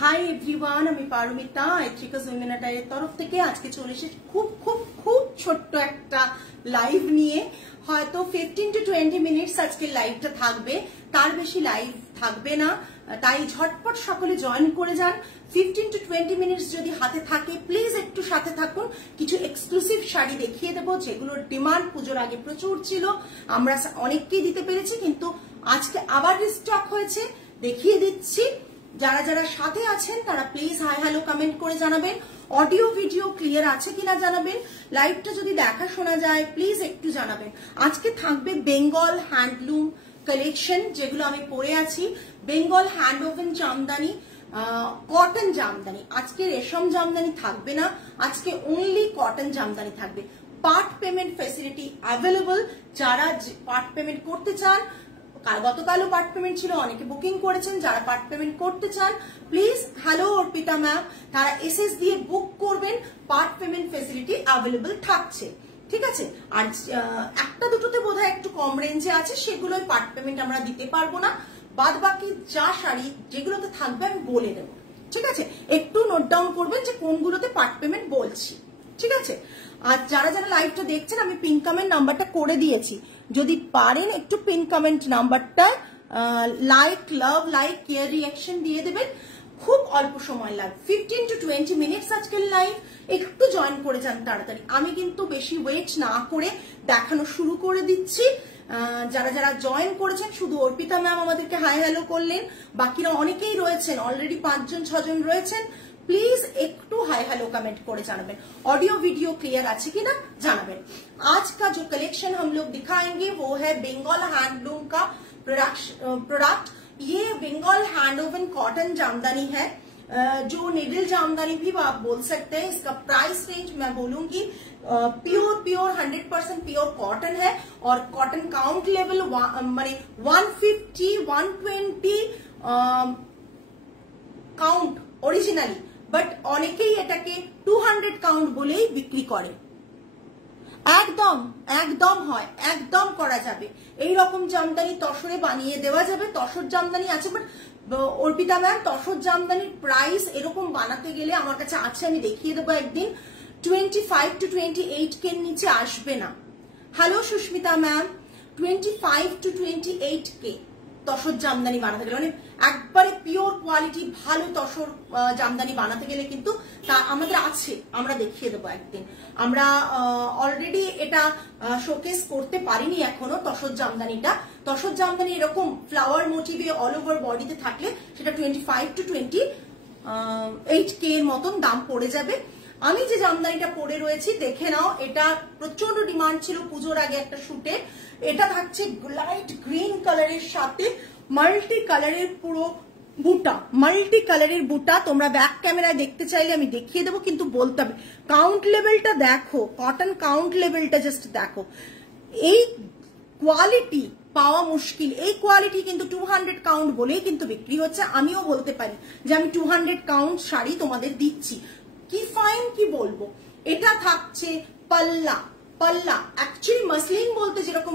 Hi everyone, আমি Paromita এথিকাস women অ্যাটায়ারের তরফ থেকে আজকে চলে এসেছি খুব ছোট্ট একটা লাইভ নিয়ে। হয়তো 15 to 20 মিনিটস আজকে লাইভটা থাকবে, তার বেশি লাইভ থাকবে না, তাই ঝটপট সকলে জয়েন করে যান। 15 to 20 মিনিটস যদি হাতে থাকে প্লিজ একটু সাথে থাকুন। কিছু এক্সক্লুসিভ শাড়ি দেখিয়ে দেবো যেগুলোর ডিমান্ড পুজোর আগে প্রচুর ছিল, আমরা অনেককেই দিতে পেরেছি, কিন্তু আজকে আবার রিস্টক হয়েছে, দেখিয়ে দিচ্ছি। যারা যারা সাথে আছেন তারা প্লিজ হাই হ্যালো কমেন্ট করে জানাবেন। অডিও ভিডিও ক্লিয়ার আছে কিনা জানাবেন। লাইভটা যদি দেখা শোনা যায় প্লিজ একটু জানাবেন। আজকে থাকবে বেঙ্গল হ্যান্ডলুম কালেকশন, যেগুলো আমি পরে আছি। Bengal hand woven Jamdani, cotton Jamdani. আজকে রেশম জামদানি থাকবে না, আজকে অনলি কটন জামদানি থাকবে। Part payment facility available. যারা পার্ট পেমেন্ট করতে চান, গতকালও পার্ট পেমেন্ট ছিল, অনেকে বুকিং করেছেন। যারা পার্ট পেমেন্ট করতে চান প্লিজ হ্যালো অর্পিতা ম্যাম, তারা এসএস দিয়ে বুক করবেন। পার্ট পেমেন্ট ফেসিলিটি অ্যাভেলেবল থাকছে, ঠিক আছে। আর একটা দুটোতে বোধহয় একটু কম রেঞ্জে আছে, সেগুলোই পার্ট পেমেন্ট আমরা দিতে পারবো না। বাদ বাকি যা শাড়ি যেগুলোতে থাকবে আমি বলে দেবো, ঠিক আছে। একটু নোট ডাউন করবেন যে কোনগুলোতে পার্ট পেমেন্ট বলছি, ঠিক আছে। আর যারা যারা লাইভটা দেখছেন আমি পিন কমেন্ট নাম্বারটা করে দিয়েছি, যদি পারেন একটু পিন কমেন্ট নাম্বারটা like love like care reaction দিয়ে দেবেন। খুব অল্প সময় লাগবে, 15 to 20 মিনিটস আজকের লাইভ। একটু জয়েন করে যান তাড়াতাড়ি। আমি কিন্তু বেশি ওয়েট না করে দেখানো শুরু করে দিচ্ছি। যারা যারা জয়েন করেছেন, শুধু অর্পিতা ম্যাম আমাদেরকে হাই হ্যালো করলেন, বাকিরা অনেকেই রয়েছেন, অলরেডি 5 জন 6 জন রয়েছেন। प्लीज একটু हाई हेलो कमेंट করে জানাবেন। ऑडियो वीडियो क्लियर আছে কিনা জানাবেন। आज का जो कलेक्शन हम लोग दिखाएंगे वो है बंगाल हैंडलूम का प्रोडक्ट। ये Bengal hand woven cotton jamdani है, जो निडल जामदानी भी आप बोल सकते हैं। इसका प्राइस रेंज मैं बोलूंगी प्योर 100% प्योर कॉटन है, और कॉटन काउंट लेवल माने 150 120 काउंट ओरिजिनली, বাট অনেকেই এটাকে 200 কাউন্ট বলেই বিক্রি করে। একদম একদম হয়, একদম করা যাবে। এই রকম জামদানি তসরে বানিয়ে দেওয়া যাবে। তসর জামদানি আছে, বাট অর্পিতা ম্যাম তসর জামদানির প্রাইস এরকম বানাতে গেলে আমার কাছে আছে, আমি দেখিয়ে দেবো একদিন, 25 to 28 কে নিচে আসবে না। হ্যালো সুস্মিতা ম্যাম, 25 to 28 কে তসর জামদানি বানাতে গেলে, মানে একবারে পিওর কোয়ালিটি ভালো তসর জামদানি বানাতে গেলে কিন্তু তা আমাদের আছে, আমরা দেখিয়ে দেবো একদিন। আমরা অলরেডি এটা শোকেস করতে পারিনি এখনো তসর জামদানিটা। তসর জামদানি এরকম ফ্লাওয়ার মোটিভে অল ওভার বডিতে থাকলে সেটা 25 to 28 কে এর মতন দাম পড়ে যাবে। আমি যে জামদানিটা পরে রয়েছি দেখে নাও, এটা প্রচন্ড ডিমান্ড ছিল পুজোর আগে একটা শুটে। এটা থাকছে লাইট গ্রিন কালারের সাথে মাল্টি কালারের পুরো বুটা, মাল্টি কালারের বুটা। তোমরা ব্যাক ক্যামেরায় দেখতে চাইলে আমি দেখিয়ে দেবো, কিন্তু বলতে হবে কাউন্ট লেভেলটা দেখো, কটন কাউন্ট লেভেলটা জাস্ট দেখো। এই কোয়ালিটি পাওয়া মুশকিল। এই কোয়ালিটি কিন্তু 200 কাউন্ট বলেই কিন্তু বিক্রি হচ্ছে। আমিও বলতে পারি যে আমি 200 কাউন্ট শাড়ি তোমাদের দিচ্ছি। কি ফাইন কি বলবো। এটা থাকছে পাল্লা, পাল্লা অ্যাকচুয়ালি মসলিন বলতে যেরকম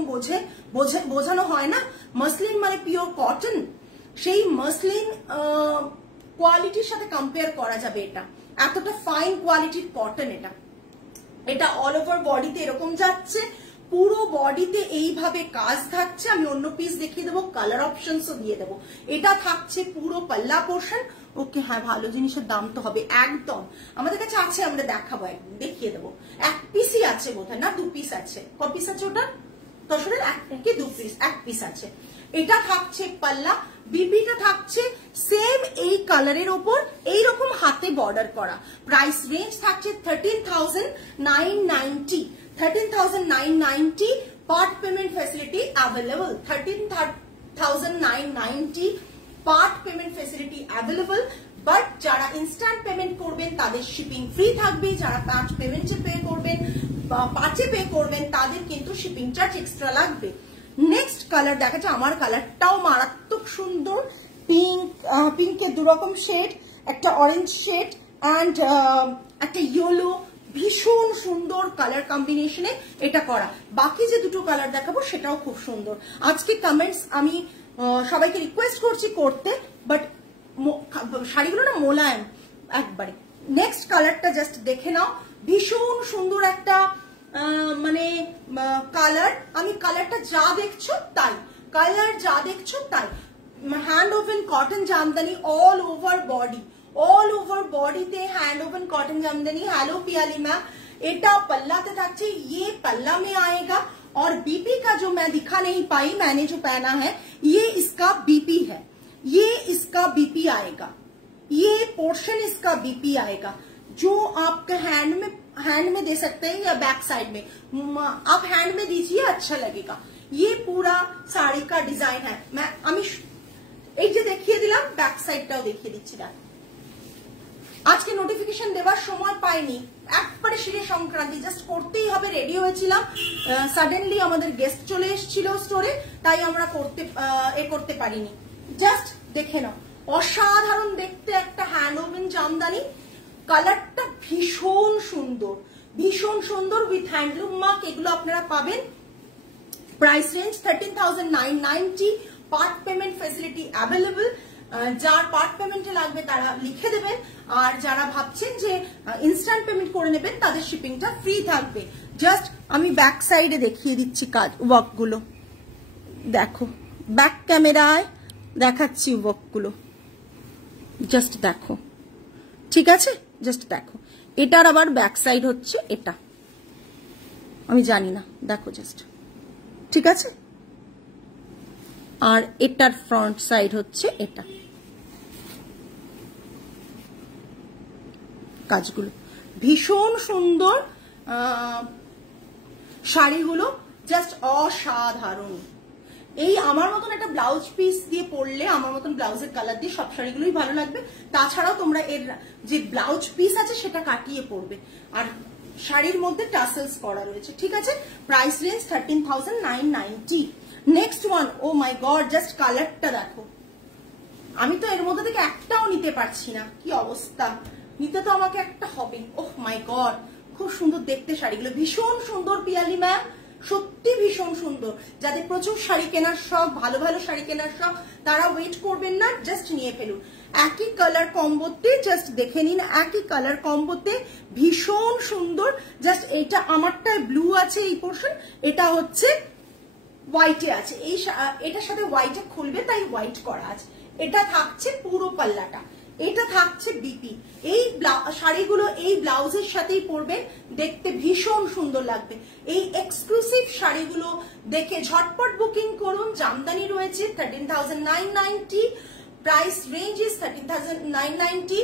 বোঝানো হয় না, মসলিন মানে পিওর কটন, সেই মসলিন কোয়ালিটির সাথে কম্পেয়ার করা যাবে। এটা এতটা ফাইন কোয়ালিটির কটন। এটা অল ওভার বডিতে এরকম যাচ্ছে, পুরো বডিতে এইভাবে কাজ থাকছে। আমি অন্য পিস দেখিয়ে দেবো, কালার অপশনসও দিয়ে দেবো। এটা থাকছে পুরো পাল্লা পোর্শন। ওকে, হ্যাঁ ভালো জিনিসের দাম তো হবে একদম। আমাদের কাছে আছে, আমরা দেখাবো একদিন, দেখিয়ে দেবো। এক পিসই আছে বোধহয়, না 2 পিস আছে। ক পিস আছে ওটা? তসরের 1 কি 2 পিস? 1 পিস আছে। এটা থাকছে পাল্লা, বিবিটা থাকছে সেম এই কালারের ওপর এইরকম হাতে বর্ডার করা। প্রাইস রেঞ্জ থাকছে 13,990। 13,990 part payment facility available. 13,990 part payment facility available. But যারা ইনস্ট্যান্ট পেমেন্ট করবেন তাদের শিপিং ফ্রি থাকবে। যারা পার্ট পেমেন্টে পে করবেন বা পার্টে পে করবেন তাদের কিন্তু শিপিং চার্জ এক্সট্রা লাগবে। নেক্সট কালার দেখাচ্ছে, আমার কালারটাও মারাত্মক সুন্দর। পিঙ্ক, পিঙ্কের 2 রকম শেড, একটা অরেঞ্জ শেড অ্যান্ড একটা ইয়েলো। ভীষণ সুন্দর কালার কম্বিনেশনে এটা করা। বাকি যে দুটো কালার দেখাবো সেটাও খুব সুন্দর। আজকে কমেন্টস আমি সবাইকে রিকোয়েস্ট করছি করতে, বাট শাড়িগুলো না মোলায়েম একবারে। নেক্সট কালারটা জাস্ট দেখে নাও, ভীষণ সুন্দর একটা মানে কালার। আমি কালারটা যা দেখছো তাই, কালার যা দেখছো তাই। Hand woven cotton jamdani all over body, all over body थे hand woven cotton jamdani. Hello Piyali ma'am, एटा पल्ला ते थाकছে, ये पल्ला में आएगा। और बीपी का जो मैं दिखा नहीं पाई, मैंने जो पहना है ये इसका बीपी है, ये इसका बीपी आएगा, ये पोर्शन इसका बीपी आएगा, जो आपके हैंड में दे सकते हैं या बैक साइड में, आप हैंड में दीजिए अच्छा लगेगा। ये पूरा साड़ी का डिजाइन है। मैं আমি এই যে দেখিয়ে দিলাম, ব্যাক সাইডটাও দেখিয়ে দিচ্ছি। আজকে নোটিফিকেশন দেওয়ার সময় পাইনি, একবারে শিরে সংক্রান্তি, জাস্ট করতেই হবে, রেডি হয়েছিলাম, সাডেনলি আমাদের গেস্ট চলে এসেছিল স্টোরে, তাই আমরা করতে পারিনি। জাস্ট দেখে নাও, অসাধারণ দেখতে একটা হ্যান্ড ওভেন জামদানি। কালারটা ভীষণ সুন্দর, ভীষণ সুন্দর, উইথ হ্যান্ডলুম মার্ক। এগুলো আপনারা পাবেন। Price range 13,990। Part payment facility available. যার পার্ট পেমেন্টে লাগবে তারা লিখে দেবেন, আর যারা ভাবছেন যে ইনস্ট্যান্ট পেমেন্ট করে নেবেন তাদের শিপিংটা ফ্রি থাকবে। জাস্ট আমি ব্যাক সাইডে দেখিয়ে দিচ্ছি কাজ ওয়ার্কগুলো, দেখো ব্যাক ক্যামেরায় দেখাচ্ছি ওয়ার্কগুলো, জাস্ট দেখো, ঠিক আছে? জাস্ট দেখো, এটার আবার ব্যাক সাইড হচ্ছে এটা, আমি জানি না, দেখো জাস্ট, ঠিক আছে? আর এটার ফ্রন্ট সাইড হচ্ছে এটা। কাজগুলো ভীষণ সুন্দর, শাড়িগুলো জাস্ট অসাধারণ। এই আমার মতন একটা ব্লাউজ পিস দিয়ে পরলে, আমার মতন ব্লাউজের কালার দিয়ে সব শাড়িগুলোই ভালো লাগবে। তাছাড়াও তোমরা এর যে ব্লাউজ পিস আছে সেটা কাটিয়ে পরবে, আর শাড়ির মধ্যে টাসেলস করা রয়েছে, ঠিক আছে? Price range 13,990। নেক্সট ওয়ান, ও মাই গড, জাস্ট কালারটা দেখো। আমি তো এর মধ্যে থেকে একটাও নিতে পারছি না, কি অবস্থা। নিতে তো আমাকে একটা হবে। ওহ মাই গড, খুব সুন্দর দেখতে শাড়িগুলো, ভীষণ সুন্দর পিয়ালি ম্যাম, সত্যি ভীষণ সুন্দর। যাদের প্রচুর শাড়ি কেনার শখ, ভালো ভালো শাড়ি কেনার শখ, তারা ওয়েট করবেন না, জাস্ট নিয়ে ফেলুন। একই কালার কম্বোতে, জাস্ট দেখে নিন, একই কালার কম্বোতে ভীষণ সুন্দর। জাস্ট এটা আমারটায় ব্লু আছে এই পোর্শন, এটা হচ্ছে হোয়াইটে আছে, এই এটার সাথে হোয়াইটে খুলবে তাই হোয়াইট করা আছে। এটা থাকছে পুরো পাল্লাটা, এটা থাকছে বিপি। এই শাড়িগুলো এই ব্লাউজের সাথেই পরবেন, দেখতে ভীষণ সুন্দর লাগবে। এই এক্সক্লুসিভ শাড়িগুলো দেখে ঝটপট বুকিং করুন। জামদানি রয়েছে 13,990, price range is 13,990।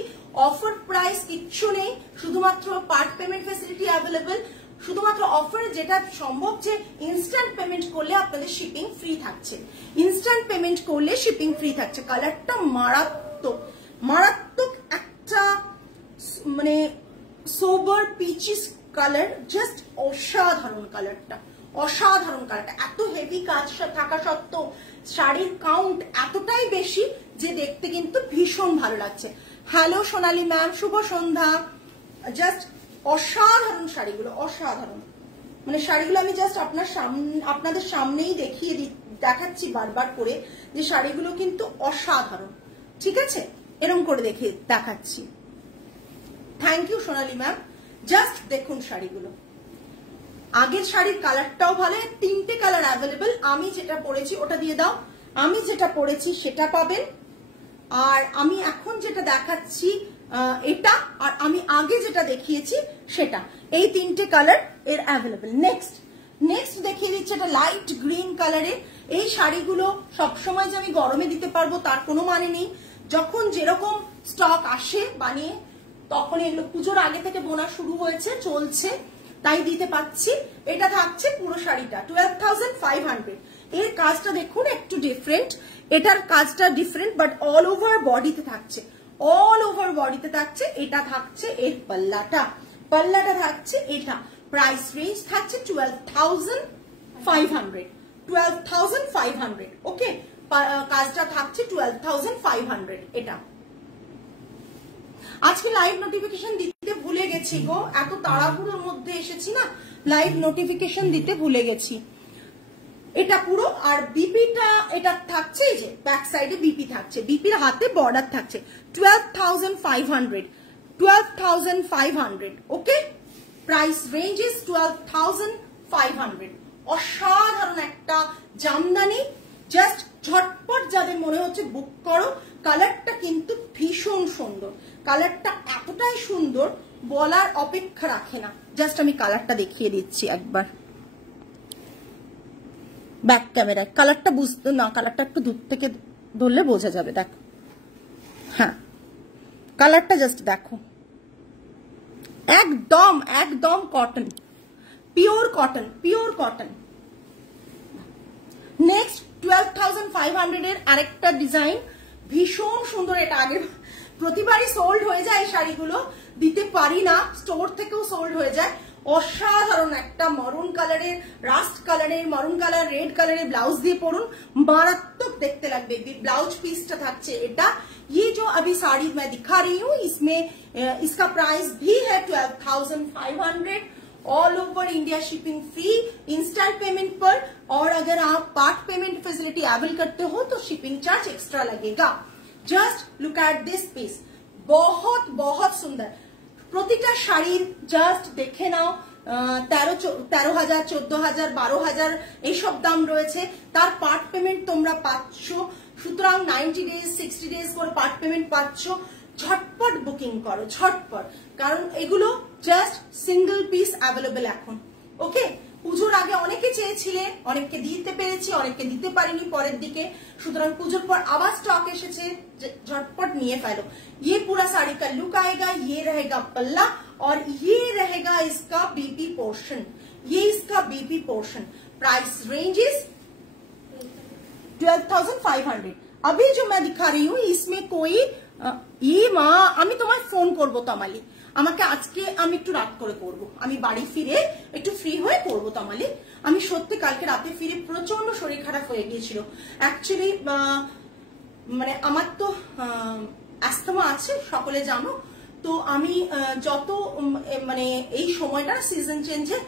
Offer price কিচ্ছু নেই, শুধুমাত্র পার্ট পেমেন্ট ফেসিলিটি অ্যাভেলেবল। শুধুমাত্র অফারে যেটা সম্ভব যে ইনস্ট্যান্ট পেমেন্ট করলে আপনাদের শিপিং ফ্রি থাকছে, ইনস্ট্যান্ট পেমেন্ট করলে শিপিং ফ্রি থাকছে। কালারটা মারাত্মক, মারাত্মক একটা মানে সোবার পিচিস কালার, জাস্ট অসাধারণ কালারটা, অসাধারণ কালারটা। এত হেভি কাজ থাকা সত্ত্বেও শাড়ির কাউন্ট এতটাই বেশি যে দেখতে কিন্তু ভীষণ ভালো লাগছে। হ্যালো সোনালী ম্যাম, শুভ সন্ধ্যা। জাস্ট অসাধারণ শাড়িগুলো, অসাধারণ। মানে শাড়িগুলো আমি জাস্ট আপনাদের সামনেই দেখাচ্ছি বারবার করে, যে শাড়িগুলো কিন্তু অসাধারণ, ঠিক আছে? এরকম করে দেখাচ্ছি। Thank you Sonali ma'am. Just দেখুন শাড়িগুলো, আগের শাড়ির কালারটাও ভালো, তিনটে কালার অ্যাভেলেবল। আমি যেটা পরেছি ওটা দিয়ে দাও, আমি যেটা পরেছি সেটা পাবেন, আর আমি এখন যেটা দেখাচ্ছি এটা, আর আমি আগে যেটা দেখিয়েছি সেটা, এই তিনটে কালার এর অ্যাভেলেবল। নেক্সট দেখিয়ে দিচ্ছি এটা লাইট গ্রিন কালারের। এই শাড়িগুলো সবসময় যে আমি গরমে দিতে পারবো তার কোনো মানে নেই, যখন যেরকম স্টক আসে বানিয়ে তখন এগুলো পুজোর আগে থেকে বোনা শুরু হয়েছে, চলছে, তাই দিতে পাচ্ছি। এটা থাকছে পুরো শাড়িটা 12,500। এর কাজটা দেখুন একটু ডিফারেন্ট, এটার কাজটা ডিফারেন্ট, বাট অল ওভার বডিতে থাকছে, অল ওভার বডিতে থাকছে। এটা থাকছে এর পাল্লাটা, পাল্লাটা থাকছে এটা। প্রাইস রেঞ্জ থাকছে 12,500, 12,500। ওকে, কাজটা থাকছে 12,500। এটা আজকে লাইভ নোটিফিকেশন দিতে ভুলে গেছি গো, এত তাড়াহুড়োর মধ্যে এসেছি না, লাইভ নোটিফিকেশন দিতে ভুলে গেছি। এটা পুরো। আর বিপিটা এটা থাকছে, এই যে ব্যাক সাইডে বিপি থাকছে, বিপির হাতে বর্ডার থাকছে। 12,500, 12,500। ওকে, প্রাইস রেঞ্জ ইজ 12,500। অসাধারণ একটা জামদানি, জাস্ট ঝটপট যাদের মনে হচ্ছে বুক করো। কালারটা কিন্তু ভীষণ সুন্দর, কালারটা এতটাই সুন্দর বলার অপেক্ষা রাখে না। জাস্ট আমি কালারটা দেখিয়ে দিচ্ছি একবার ব্যাক ক্যামেরায়। কালারটা বুঝতে না, কালারটা একটু দূর থেকে ধরলে বোঝা যাবে। দেখো, হ্যাঁ কালারটা জাস্ট দেখো, একদম একদম cotton, pure cotton, pure cotton. Next 12,500 এর আরেকটা ডিজাইন, ভীষণ সুন্দর। এটা আগে প্রতিবারই সোল্ড হয়ে যায়, এই শাড়িগুলো দিতে পারি না, স্টোর থেকেও সোল্ড হয়ে যায়। অসাধারণ একটা মরুন কালারের, রাস্ট কালারের, মরুন কালার, রেড কালারের ব্লাউজ দিয়ে পরুন, মারাত্মক দেখতে লাগবে। ब्लाउज पीसটা থাকছে এটা। ये जो अभी साड़ी मैं दिखा रही हूँ, इसमें इसका प्राइस भी है 12,500। All over India shipping free, instant payment पर। और अगर आप पार्ट पेमेंट फैसिलिटी अवेल करते हो तो शिपिंग चार्ज एक्स्ट्रा लगेगा। Just look at this piece, बहुत बहुत सुंदर। প্রতিটা শাড়ির জাস্ট দেখে নাও, 13,000, 14,000, 12,000 এইসব দাম রয়েছে। তার পার্ট পেমেন্ট তোমরা পাচ্ছ, সুতরাং 90 ডেজ 60 ডেজ করে পার্ট পেমেন্ট পাচ্ছ। ঝটপট বুকিং করো, ঝটপট, কারণ এগুলো জাস্ট সিঙ্গেল পিস অ্যাভেলেবেল এখন। ওকে, পুজোর আগে অনেকে চেয়েছিলে, অনেককে দিতে পেরেছি, অনেককে দিতে পারিনি পরের দিকে। সুতরাং পুজোর পর আবার স্টক এসেছে, झटपट নিয়ে ফেলো। ये पूरा साड़ी का लुक आएगा, ये रहेगा पल्ला और ये रहेगा इसका बीपी पोर्शन, ये इसका BP portion. Price range is 12,500। अभी जो मैं दिखा रही हूँ इसमें कोई ये माँ, আমি তোমায় ফোন করবো তমালি, আমাকে আজকে আমি একটু রাত করে করবো, আমি বাড়ি ফিরে একটু ফ্রি হয়ে করবো তমালি। আমি সত্যি কালকে রাতে ফিরে প্রচন্ড শরীর খারাপ হয়ে গিয়েছিল। অ্যাকচুয়ালি মানে আমার তো অ্যাস্তমা আছে, সকলে জানো। তো আমি যত মানে এই সময়টা সিজন চেঞ্জে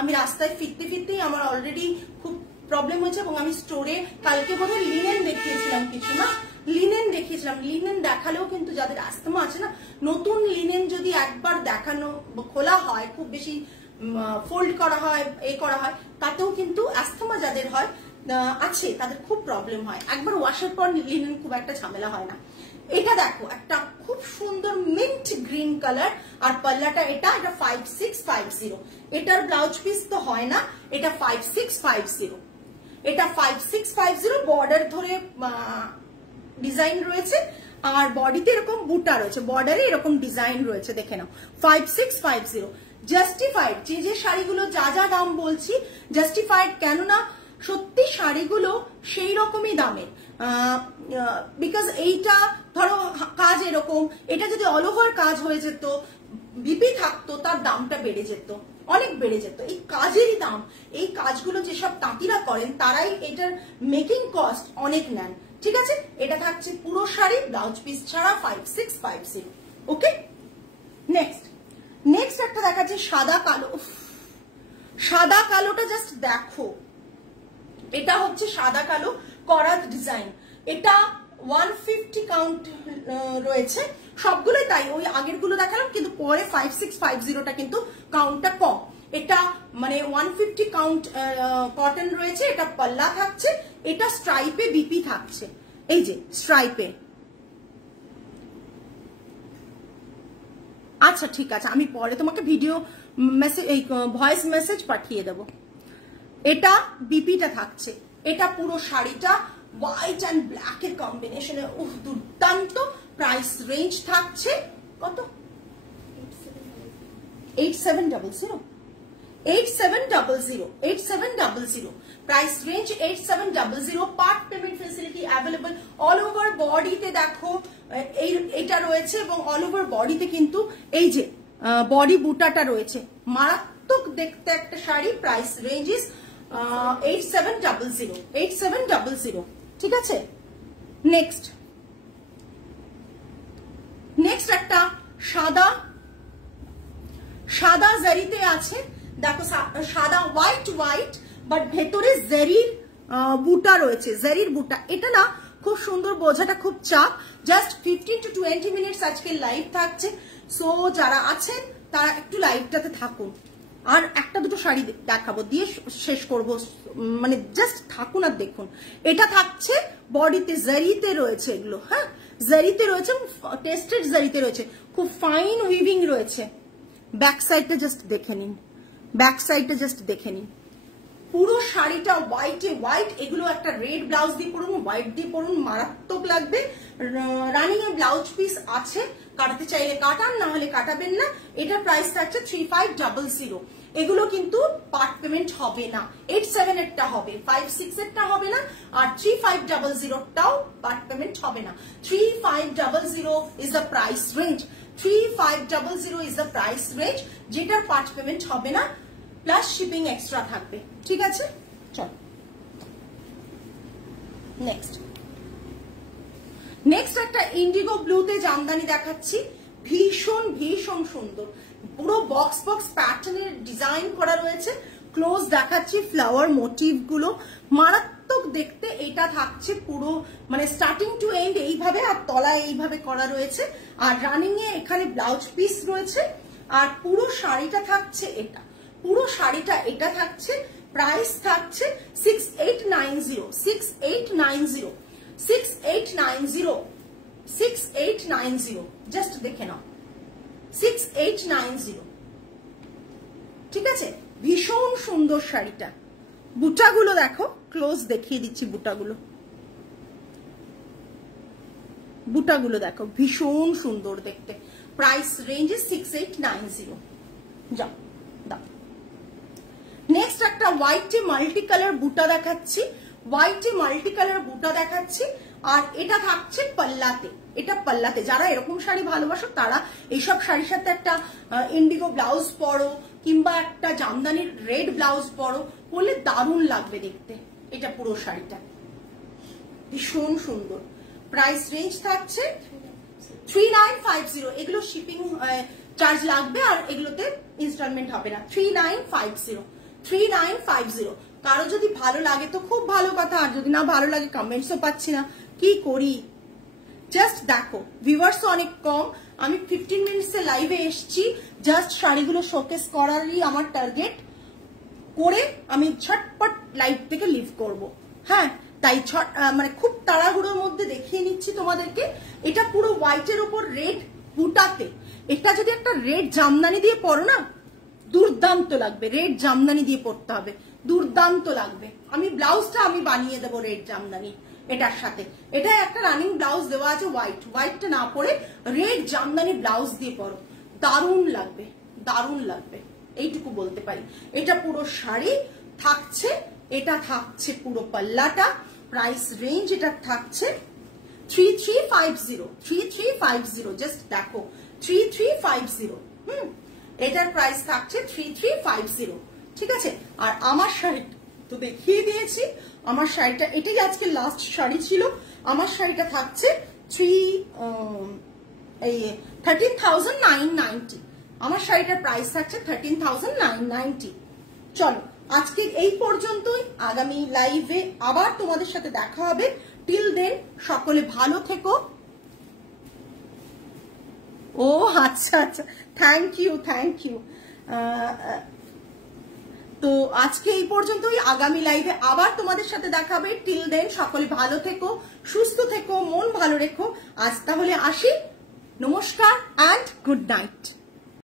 আমি রাস্তায় ফিরতে ফিরতেই আমার অলরেডি খুব প্রবলেম হয়েছে। এবং আমি স্টোরে কালকে বোধহয় লিনেন দেখিয়েছিলাম, কিছু না লিনেন দেখিয়েছিলাম। লিনেন দেখালেও কিন্তু যাদের অ্যাস্তমা আছে না, নতুন লিনেন যদি একবার দেখানো খোলা হয়, খুব বেশি ফোল্ড করা হয়, করা হয়, তাতেও কিন্তু অ্যাস্তমা যাদের হয় আছে তাদের খুব প্রবলেম হয়। একবার ওয়াশের পর লিনেন খুব একটা ঝামেলা হয় না। এটা দেখো, একটা খুব সুন্দর মিন্ট গ্রিন কালার, আর পাল্লাটা এটা 5650। এটার ব্লাউজ পিস তো হয় না, এটা 5650, এটা 5650 বর্ডার ধরে ডিজাইন রয়েছে। আর বডিতে এরকম বুটা রয়েছে, বর্ডারে এরকম ডিজাইন রয়েছে, দেখে নাও। 5650 জাস্টিফাইড। যে যে শাড়িগুলো যা যা দাম বলছি জাস্টিফাইড, কেননা সত্যি শাড়িগুলো সেই রকমই দামের। বিকজ এইটা ধরো কাজ এরকম, এটা যদি অল ওভার কাজ হয়ে যেত, বিপি থাকতো, তার দামটা বেড়ে যেত, অনেক বেড়ে যেত। এই কাজেরই দাম, এই কাজগুলো যেসব তাঁতিরা করেন তারাই এটার মেকিং কস্ট অনেক নেন। ঠিক আছে, এটা থাকছে পুরো শাড়ি ব্লাউজ পিস ছাড়া 5650। ওকে, নেক্সট নেক্সট একটা দেখাচ্ছে সাদা কালো। সাদা কালোটা জাস্ট দেখো, এটা হচ্ছে সাদা কালো করাত ডিজাইন। এটা 150 কাউন্ট রয়েছে, সবগুলোই তাই। ওই আগের গুলো দেখালাম, কিন্তু পরে 5650টা কিন্তু কাউন্টটা কম। এটা মানে 150 কাউন্ট কটন রয়েছে। এটা পাল্লা থাকছে, এটা স্ট্রাইপে বিপি থাকছে, এই যে স্ট্রাইপে। আচ্ছা ঠিক আছে, আমি পরে তোমাকে ভিডিও মেসেজ, এই ভয়েস মেসেজ পাঠিয়ে দেব। এটা বিপিটা থাকছে, এটা পুরো শাড়িটা হোয়াইট অ্যান্ড ব্ল্যাক এর কম্বিনেশনে, দুর্দান্ত। প্রাইস রেঞ্জ থাকছে কত? 8700, 8700, 8700। Price range 8700। Part payment facility available. All over বডিতে দেখো এইটা রয়েছে, এবং অল ওভার বডিতে কিন্তু এই যে বডি বুটাটা রয়েছে। মারাত্মক দেখতে একটা শাড়ি। Price range is 8700, 8700। ঠিক আছে, নেক্সট নেক্সট একটা সাদা, সাদা জারিতে আছে। দেখো সাদা হোয়াইট হোয়াইট বাট ভেতরে জেরির বুটা রয়েছে, জেরির বুটা। এটা না খুব সুন্দর, বোঝাটা খুব চাপ। জাস্ট 15 to 20 মিনিটস আজকে লাইভ থাকছে। সো যারা আছেন তারা একটু লাইভটাতে থাকুন। আর একটা দুটো শাড়ি দেখাবো, দিয়ে শেষ করব, মানে জাস্ট থাকুন আর দেখুন। এটা থাকছে বডিতে, জারিতে রয়েছে এগুলো, হ্যাঁ জারিতে রয়েছে, টেস্টেড জারিতে রয়েছে, খুব ফাইন উইভিং রয়েছে। ব্যাক সাইডটা জাস্ট দেখে নিন, ব্যাক সাইডটা জাস্ট দেখে নিন। পুরো শাড়িটা হোয়াইটে, হোয়াইট, এগুলো একটা রেড ব্লাউজ দিয়ে পরুন, হোয়াইট দিয়ে পরুন, মারাত্মক লাগবে। রানিং এ ব্লাউজ পিস আছে, কাটাতে চাইলে কাটান, না হলে কাটাবেন না। এটার প্রাইস থাকছে 3500। এগুলো কিন্তু পার্ট পেমেন্ট হবে না। 87 এরটা হবে, 56 এরটা হবে না, আর 3500টাও পার্ট পেমেন্ট হবে না। 3500 is the price range, 3500 is the price range, যেটার পার্ট পেমেন্ট হবে না, প্লাস শিপিং এক্সট্রা থাকবে। ঠিক আছে, চল নেক্সট। নেক্সট একটা ইন্ডিগো ব্লুতে জামদানি দেখাচ্ছি, ভীষণ ভীষণ সুন্দর, পুরো বক্স বক্স প্যাটার্নের ডিজাইন করা রয়েছে। ক্লোজ দেখাচ্ছি, ফ্লাওয়ার মোটিভ গুলো মারাত্মক দেখতে। এটা থাকছে পুরো মানে স্টার্টিং টু এন্ড এইভাবে, আর তলায় এইভাবে করা রয়েছে, আর রানিং এ এখানে ব্লাউজ পিস রয়েছে। আর পুরো শাড়িটা থাকছে এটা, পুরো শাড়িটা এটা থাকছে। প্রাইস থাকছে 6890, 6890, 6890, 6890, জাস্ট দেখে নাও, 6890। ঠিক আছে, ভীষণ সুন্দর শাড়িটা। বুটাগুলো দেখো, ক্লোজ দেখিয়ে দিচ্ছি বুটাগুলো, বুটাগুলো দেখো, ভীষণ সুন্দর দেখতে। প্রাইস রেঞ্জে 6890। যাও দাও। নেক্সট একটা হোয়াইটে মাল্টি কালার বুটা দেখাচ্ছি, হোয়াইটে মাল্টি কালার বুটা দেখাচ্ছি। আর এটা থাকছে পাল্লাতে, এটা পাল্লাতে। যারা এরকম শাড়ি ভালোবাসো তারা এইসব শাড়ির সাথে একটা ইন্ডিগো ব্লাউজ পরো, কিংবা একটা জামদানির রেড ব্লাউজ পরো, পরলে দারুণ লাগবে দেখতে। এটা পুরো শাড়িটা ভীষণ সুন্দর। প্রাইস রেঞ্জ থাকছে 3950। এগুলো শিপিং চার্জ লাগবে, আর এগুলোতে ইনস্টলমেন্ট হবে না। 3950, 3950। কারো যদি ভালো লাগে তো খুব ভালো কথা, আর যদি না ভালো লাগে কমেন্টসও পাচ্ছি না, কি করি? জাস্ট দেখো, ভিউয়ার্স অনেক কম। আমি 15 মিনিটসে লাইভে এসছি, জাস্ট শাড়িগুলো শোকেস করারই আমার টার্গেট, করে আমি ঝটপট লাইভ থেকে লিভ করব। হ্যাঁ, তাই মানে খুব তাড়াহুড়োর মধ্যে দেখিয়ে নিচ্ছি তোমাদেরকে। এটা পুরো হোয়াইটের উপর রেড বুটাতে। এটা যদি একটা রেড জামদানি দিয়ে পরো না, দুর্দান্ত লাগবে। রেড জামদানি দিয়ে পরতে হবে, দুর্দান্ত লাগবে। আমি ব্লাউজটা আমি বানিয়ে দেবো রেড জামদানি এটার সাথে। এটা একটা রানিং ব্লাউজ দেওয়া আছে হোয়াইট, হোয়াইটটা না পরে রেড জামদানি ব্লাউজ দিয়ে পরো, দারুণ লাগবে, দারুণ লাগবে, এইটুকু বলতে পারি। এটা পুরো শাড়ি থাকছে, এটা থাকছে পুরো পাল্লাটা। প্রাইস রেঞ্জ এটা থাকছে 3350, 3350। জাস্ট দেখো, 3350। এটার প্রাইস থাকছে 3350। ঠিক আছে, আর আমার শাড়ি তো দেখিয়ে দিয়েছি। আমার শাড়িটা এটাই আজকে লাস্ট শাড়ি ছিল। আমার শাড়িটা থাকছে 13,990। আমার শাড়িটার প্রাইস থাকছে 13,990। চলো আজকে এই পর্যন্তই। আগামী লাইভে আবার তোমাদের সাথে দেখা হবে। টিল দেন সকলে ভালো থেকো। ও আচ্ছা আচ্ছা, থ্যাংক ইউ, থ্যাংক ইউ। তো আজকে এই পর্যন্তই, আগামী লাইভে আবার তোমাদের সাথে দেখা হবে। টিল দেন সকলে ভালো থেকো, সুস্থ থেকো, মন ভালো রেখো। আজ তাহলে আসি, নমস্কার অ্যান্ড গুড নাইট।